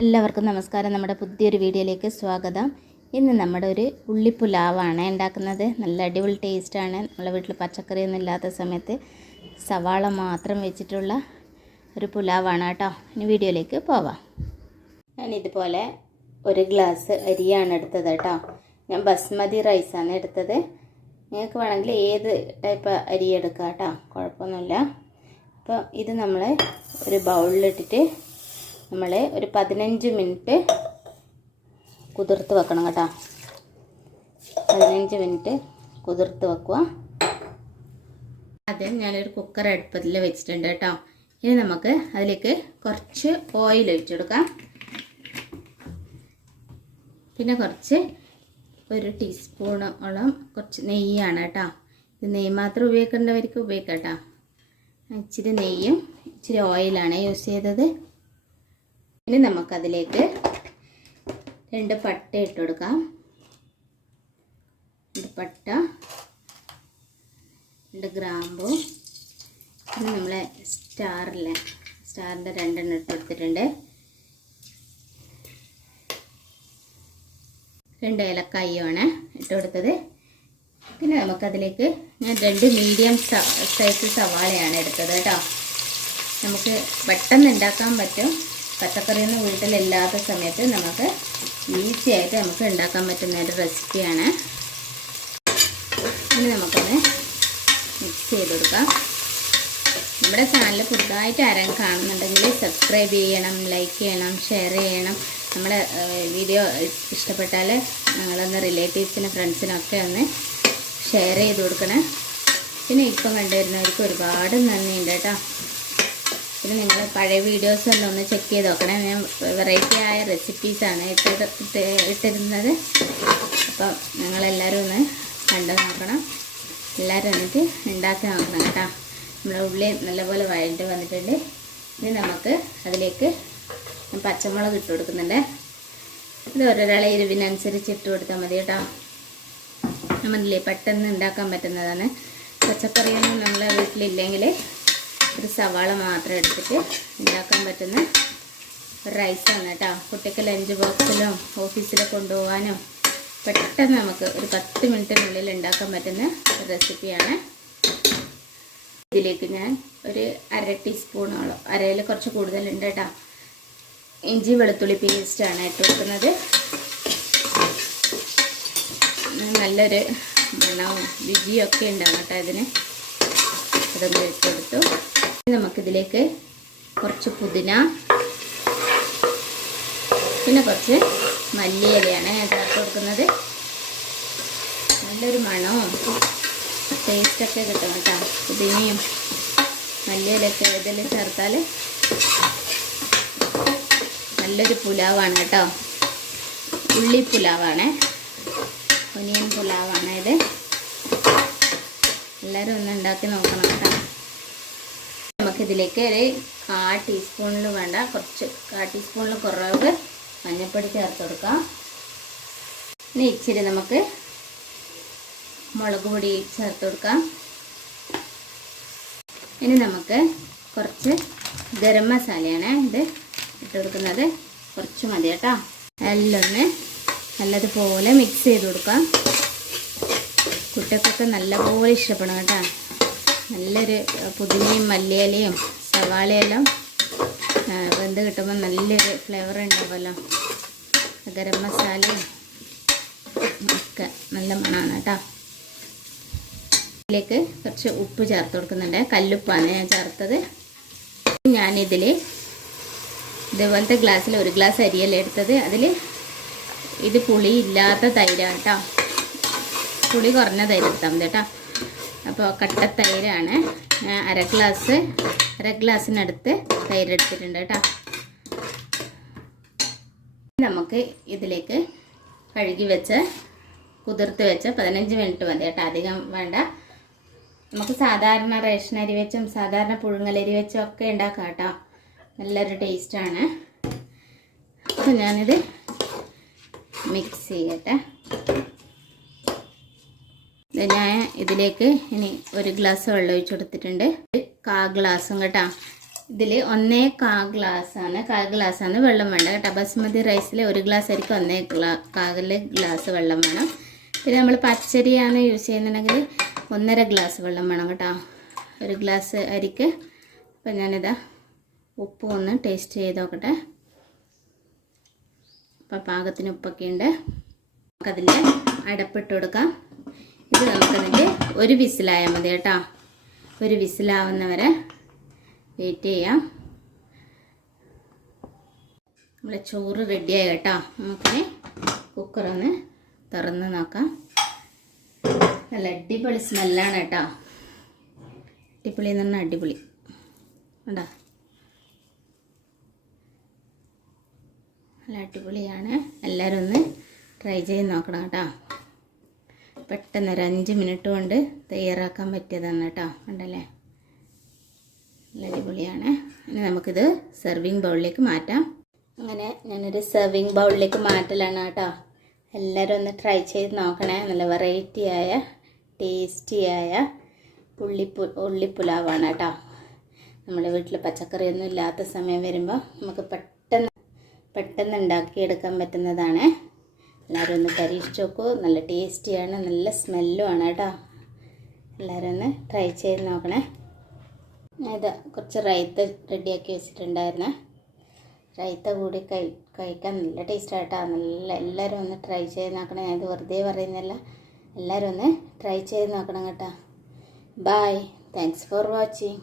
എല്ലാവർക്കും നമസ്കാരം. നമ്മുടെ പുതിയൊരു വീഡിയോയിലേക്ക് സ്വാഗതം. ഇന്ന് നമ്മുടെ ഒരു ഉള്ളിപ്പുലാവാണ് ഉണ്ടാക്കുന്നത്. നല്ല അടിപൊളി ടേസ്റ്റാണ് നമ്മളെ വീട്ടിൽ പച്ചക്കറിയൊന്നും ഇല്ലാത്ത സമയത്ത് സവാള മാത്രം വെച്ചിട്ടുള്ള ഒരു പുലാവാണ് കേട്ടോ. ഇനി വീഡിയോയിലേക്ക് പോവാം. ഞാൻ ഇതുപോലെ ഒരു ഗ്ലാസ് അരിയാണ് എടുത്തത് കേട്ടോ. ഞാൻ ബസ്മതി റൈസാണ് എടുത്തത്. നിങ്ങൾക്ക് വേണമെങ്കിൽ ഏത് ടൈപ്പ് അരി എടുക്കാം കേട്ടോ. കുഴപ്പമൊന്നുമില്ല. അപ്പോൾ ഇത് നമ്മൾ ഒരു ബൗളിലിട്ടിട്ട് നമ്മൾ ഒരു പതിനഞ്ച് മിനിറ്റ് കുതിർത്ത് വെക്കണം കേട്ടോ. പതിനഞ്ച് മിനിറ്റ് കുതിർത്ത് വെക്കുക. ആദ്യം ഞാനൊരു കുക്കർ അടുപ്പത്തിൽ വെച്ചിട്ടുണ്ട് കേട്ടോ. ഇനി നമുക്ക് അതിലേക്ക് കുറച്ച് ഓയിൽ ഒഴിച്ചെടുക്കാം പിന്നെ കുറച്ച് ഒരു ടീസ്പൂണോളം കുറച്ച് നെയ്യാണ് കേട്ടോ. ഇത് നെയ്യ് മാത്രം ഉപയോഗിക്കേണ്ടവർക്ക് ഉപയോഗിക്കാം കേട്ടോ. ഇച്ചിരി നെയ്യും ഇച്ചിരി ഓയിലാണ് യൂസ് ചെയ്തത്. ഇനി നമുക്കതിലേക്ക് രണ്ട് പട്ട ഇട്ട് കൊടുക്കാം. രണ്ട് പട്ട രണ്ട് ഗ്രാമ്പു. പിന്നെ നമ്മളെ സ്റ്റാറിലെ സ്റ്റാറിന്റെ രണ്ടെണ്ണം ഇട്ട് കൊടുത്തിട്ടുണ്ട്. രണ്ട് ഏലക്കായുമാണ് ഇട്ട് കൊടുത്തത്. പിന്നെ നമുക്കതിലേക്ക് ഞാൻ രണ്ട് മീഡിയം സൈസ് സവാളയാണ് എടുത്തത് കേട്ടോ. നമുക്ക് പെട്ടെന്ന് ഉണ്ടാക്കാൻ പറ്റും. പച്ചക്കറിയൊന്നും വീട്ടിലില്ലാത്ത സമയത്ത് നമുക്ക് ഈസി ആയിട്ട് നമുക്ക് ഉണ്ടാക്കാൻ പറ്റുന്ന ഒരു റെസിപ്പിയാണ്. ഇനി നമുക്കൊന്ന് മിക്സ് ചെയ്ത് കൊടുക്കാം. നമ്മുടെ ചാനൽ പുതുതായിട്ട് ആരെങ്കിലും കാണുന്നുണ്ടെങ്കിൽ സബ്സ്ക്രൈബ് ചെയ്യണം ലൈക്ക് ചെയ്യണം ഷെയർ ചെയ്യണം. നമ്മുടെ വീഡിയോ ഇഷ്ടപ്പെട്ടാൽ നിങ്ങളൊന്ന് റിലേറ്റീവ്സിനും ഫ്രണ്ട്സിനൊക്കെ ഒന്ന് ഷെയർ ചെയ്ത് കൊടുക്കണം. പിന്നെ ഇപ്പം കണ്ടുവരുന്നവർക്ക് ഒരുപാട് നന്ദിയുണ്ട് കേട്ടോ. പിന്നെ നിങ്ങൾ പഴയ വീഡിയോസ് എല്ലാം ഒന്ന് ചെക്ക് ചെയ്ത് നോക്കണേ. ഞാൻ വെറൈറ്റി ആയ റെസിപ്പീസാണ് ഇട്ടത് ഇട്ട് ഇട്ടിരുന്നത്. അപ്പം നിങ്ങളെല്ലാവരും ഒന്ന് കണ്ടു നോക്കണം. എല്ലാവരും എന്നിട്ട് ഉണ്ടാക്കി നോക്കണം കേട്ടോ. നമ്മുടെ ഉള്ളി നല്ലപോലെ വഴണ്ട് വന്നിട്ടുണ്ട്. ഇനി നമുക്ക് അതിലേക്ക് പച്ചമുളക് ഇട്ട് കൊടുക്കുന്നുണ്ട്. ഇത് ഓരോരാളെ എരിവിനനുസരിച്ച് ഇട്ട് കൊടുത്താൽ മതി കേട്ടോ. നമ്മളില്ലേ പെട്ടെന്ന് ഉണ്ടാക്കാൻ പറ്റുന്നതാണ്. പച്ചക്കറിയൊന്നും നമ്മളെ വീട്ടിലില്ലെങ്കിൽ ഒരു സവാള മാത്രം എടുത്തിട്ട് ഉണ്ടാക്കാൻ പറ്റുന്ന റൈസാണ് കേട്ടോ കുട്ടിക്ക് ലഞ്ച് ബോക്സിലോ ഓഫീസിലോ കൊണ്ടുപോകാനോ പെട്ടെന്ന് നമുക്ക് ഒരു പത്ത് മിനിറ്റിനുള്ളിൽ ഉണ്ടാക്കാൻ പറ്റുന്ന റെസിപ്പിയാണ് ഇതിലേക്ക് ഞാൻ ഒരു അര ടീസ്പൂണോളം അരയിൽ കുറച്ച് കൂടുതലുണ്ട് കേട്ടോ ഇഞ്ചി വെളുത്തുള്ളി പേസ്റ്റാണ് ഇട്ട് കൊടുക്കുന്നത്. നല്ലൊരു മണവും രുചിയൊക്കെ ഉണ്ടാകും കേട്ടോ ഇതിന്. അതൊന്ന് ഇട്ട് നമുക്കിതിലേക്ക് കുറച്ച് പുതിന പിന്നെ കുറച്ച് മല്ലിയിലയാണ് ഞാൻ ചേർത്ത് കൊടുക്കുന്നത്. നല്ലൊരു മണവും ടേസ്റ്റൊക്കെ കിട്ടും കേട്ടോ. പുതിനയും മല്ലിയിലൊക്കെ ഇതെല്ലാം ചേർത്താൽ നല്ലൊരു പുലാവാണ് കേട്ടോ. ഉള്ളി പുലാവാണ്. ഒനിയൻ പുലാവാണ് ഇത്. എല്ലാവരും ഒന്ന് ഉണ്ടാക്കി നോക്കണം കേട്ടോ. നമുക്കിതിലേക്ക് ഒരു കാ ടീസ്പൂണിൽ വേണ്ട കുറച്ച് കാ ടീസ്പൂണിൽ കുറവ് മഞ്ഞൾപ്പൊടി ചേർത്ത് കൊടുക്കാം. ഇനി ഇച്ചിരി നമുക്ക് മുളക് പൊടി ചേർത്ത് കൊടുക്കാം. ഇനി നമുക്ക് കുറച്ച് ഗരം മസാലയാണ് ഇത് ഇട്ട് കൊടുക്കുന്നത്. കുറച്ച് മതി കേട്ടോ. എല്ലാം ഒന്ന് നല്ലതുപോലെ മിക്സ് ചെയ്ത് കൊടുക്കാം. കുട്ടികൾക്കൊക്കെ നല്ലപോലെ ഇഷ്ടപ്പെടും കേട്ടോ. നല്ലൊരു പുതിനയും മല്ലിയിലയും സവാളയെല്ലാം വെന്ത് കിട്ടുമ്പോൾ നല്ലൊരു ഫ്ലേവർ ഉണ്ടാവുമല്ലോ. ഗരം മസാലയും ഒക്കെ നല്ല മണമാണ് കേട്ടോ. ഇതിലേക്ക് കുറച്ച് ഉപ്പ് ചേർത്ത് കൊടുക്കുന്നുണ്ട്. കല്ലുപ്പാണ് ഞാൻ ചേർത്തത്. ഞാനിതിൽ ഇതുപോലത്തെ ഗ്ലാസ്സിൽ ഒരു ഗ്ലാസ് അരിയല്ല എടുത്തത്. അതിൽ ഇത് പുളി ഇല്ലാത്ത തൈരാണ് കേട്ടോ. പുളി കുറഞ്ഞ തൈര് എടുത്താൽ മതി കേട്ടോ. അപ്പോൾ കട്ട തൈരാണ്. അര ഗ്ലാസ് അര ഗ്ലാസ്സിനടുത്ത് തൈര് എടുത്തിട്ടുണ്ട് കേട്ടോ. നമുക്ക് ഇതിലേക്ക് കഴുകി വെച്ച് കുതിർത്ത് വെച്ച് പതിനഞ്ച് മിനിറ്റ് മതി കേട്ടോ. അധികം വേണ്ട. നമുക്ക് സാധാരണ റേഷൻ അരി വെച്ചും സാധാരണ പുഴുങ്ങലരി വെച്ചും ഒക്കെ ഉണ്ടാക്കാം കേട്ടോ. നല്ലൊരു ടേസ്റ്റാണ്. അപ്പോൾ ഞാനിത് മിക്സ് ചെയ്യട്ടെ. ഞാൻ ഇതിലേക്ക് ഇനി ഒരു ഗ്ലാസ് വെള്ളം ഒഴിച്ചു കൊടുത്തിട്ടുണ്ട്. കാ ഗ്ലാസും കേട്ടോ. ഇതിൽ ഒന്നേ കാ ഗ്ലാസ്സാണ് കാ ഗ്ലാസ്സാണ് വെള്ളം വേണ്ട കേട്ടോ. ബസ്മതി റൈസിൽ ഒരു ഗ്ലാസ് ആയിരിക്കും ഒന്നേ കാൽ ഗ്ലാസ് വെള്ളം വേണം. പിന്നെ നമ്മൾ പച്ചരിയാണ് യൂസ് ചെയ്യുന്നുണ്ടെങ്കിൽ ഒന്നര ഗ്ലാസ് വെള്ളം വേണം കേട്ടോ. ഒരു ഗ്ലാസ് അരിക്ക്. അപ്പം ഞാനിതാ ഉപ്പ് ഒന്ന് ടേസ്റ്റ് ചെയ്ത് നോക്കട്ടെ. അപ്പം പാകത്തിന് ഉപ്പൊക്കെ ഉണ്ട്. നമുക്കതിൽ അടപ്പിട്ട് കൊടുക്കാം. ഇത് നമുക്കതിന്റെ ഒരു വിസിലായാൽ മതി കേട്ടോ. ഒരു വിസിലാവുന്നവരെ വെയിറ്റ് ചെയ്യാം. നമ്മളെ ചോറ് റെഡിയായി കേട്ടോ. നമുക്കിനി കുക്കറൊന്ന് തുറന്ന് നോക്കാം. നല്ല അടിപൊളി സ്മെല്ലാണ് കേട്ടോ. അടിപൊളി എന്ന് പറഞ്ഞാൽ അടിപൊളി. കണ്ടോ? നല്ല അടിപൊളിയാണ്. എല്ലാവരും ഒന്ന് ട്രൈ ചെയ്ത് നോക്കണം കേട്ടോ. പെട്ടെന്ന് ഒരു അഞ്ച് മിനിറ്റ് കൊണ്ട് തയ്യാറാക്കാൻ പറ്റിയതാണ് കേട്ടോ ഉണ്ടല്ലേ നല്ല അടിപൊളിയാണ്. ഇനി നമുക്കിത് സെർവിങ് ബൗളിലേക്ക് മാറ്റാം. അങ്ങനെ ഞാനൊരു സെർവിങ് ബൗളിലേക്ക് മാറ്റലാണ് കേട്ടോ. എല്ലാവരും ഒന്ന് ട്രൈ ചെയ്ത് നോക്കണേ. നല്ല വെറൈറ്റി ആയ ടേസ്റ്റിയായ ഉള്ളിപ്പു ഉള്ളിപ്പുലാവാണ് കേട്ടോ. നമ്മുടെ വീട്ടിൽ പച്ചക്കറിയൊന്നും ഇല്ലാത്ത സമയം വരുമ്പോൾ നമുക്ക് പെട്ടെന്ന് പെട്ടെന്ന് ഉണ്ടാക്കിയെടുക്കാൻ പറ്റുന്നതാണ്. എല്ലാവരും ഒന്ന് പരീക്ഷിച്ച് നോക്കൂ. നല്ല ടേസ്റ്റിയാണ് നല്ല സ്മെല്ലും ആണ് കേട്ടോ. എല്ലാവരും ഒന്ന് ട്രൈ ചെയ്ത് നോക്കണേ. ഇത് കുറച്ച് റൈത്ത റെഡിയാക്കി വെച്ചിട്ടുണ്ടായിരുന്നേ. റൈത്ത കൂടി കഴി കഴിക്കാൻ നല്ല ടേസ്റ്റായിട്ടാണ് നല്ല എല്ലാവരും ഒന്ന് ട്രൈ ചെയ്ത് നോക്കണേ. ഞാൻ വെറുതെ പറയുന്നില്ല എല്ലാവരും ഒന്ന് ട്രൈ ചെയ്ത് നോക്കണം കേട്ടോ. Bye thanks for watching